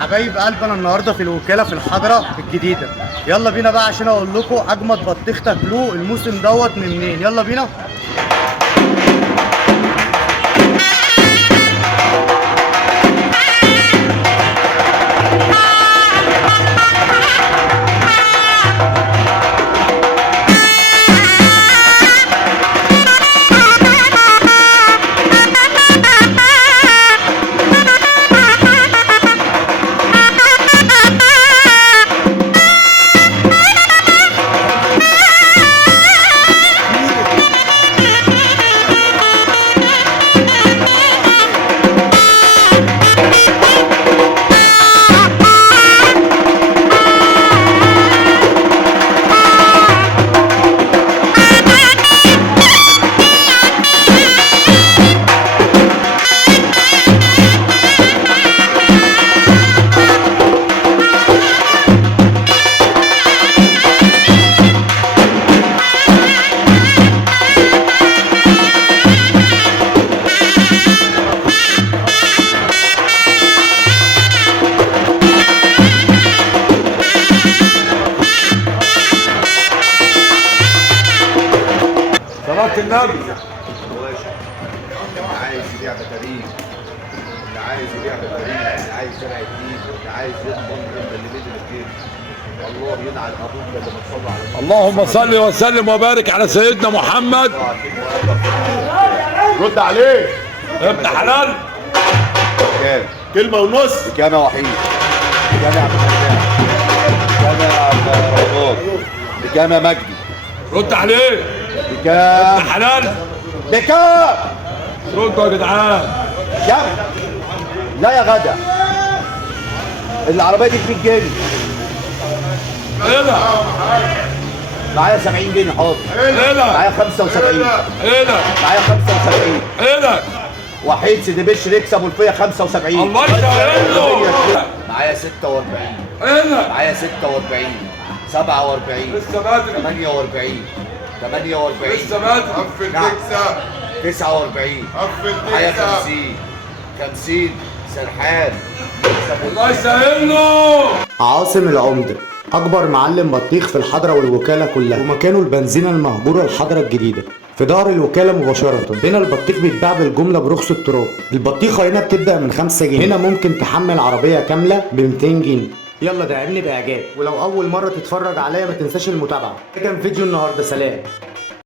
حبايب قلب، انا النهارده في الوكاله في الحضره الجديده. يلا بينا بقى عشان اقول لكم اجمد بطيخ تاكلوه الموسم دوت من منين. يلا بينا. صلاة النبي. اللي عايز يبيع بطاريق، اللي عايز يبيع بطاريق، اللي عايز شارع جديد، اللي عايز يضمن اللي نزل الجيم. الله ينعل ابوك لما تصلي على النبي. اللهم صل وسلم وبارك على سيدنا محمد. رد عليه. ابن حلال. كام؟ كلمة ونص. بكام يا وحيد؟ بكام يا عبد الفتاح؟ بكام يا عبد رمضان؟ بكام يا مجدي؟ رد عليه. بكام؟ ابن حلال. بكام؟ ردوا يا جدعان. كام؟ لا يا غدا، العربية دي ب 100 جنيه. ايه ده؟ معايا 70 جنيه حاضر. ايه ده؟ معايا 75. ايه ده؟ معايا 75. ايه ده؟ وحيد سيدي بشر يكسب والفية 75. الله يسهل. معايا 46. ايه ده؟ معايا 46. 47. لسه بدري. 48. 48. لسه بدري. قفل نعم. تكسب. 49. قفل معايا تكسب. 50. 50 سرحان يكسب الله يسهل له. عاصم العمده اكبر معلم بطيخ في الحضره والوكاله كلها، ومكانه البنزينه المهجوره الحضره الجديده في ظهر الوكاله مباشره. هنا البطيخ بيتباع بالجمله برخص التراب. البطيخه هنا بتبدا من 5 جنيه. هنا ممكن تحمل عربيه كامله ب 200 جنيه. يلا دعمني باعجاب، ولو اول مره تتفرج عليا ما تنساش المتابعه. ده كان فيديو النهارده، سلام.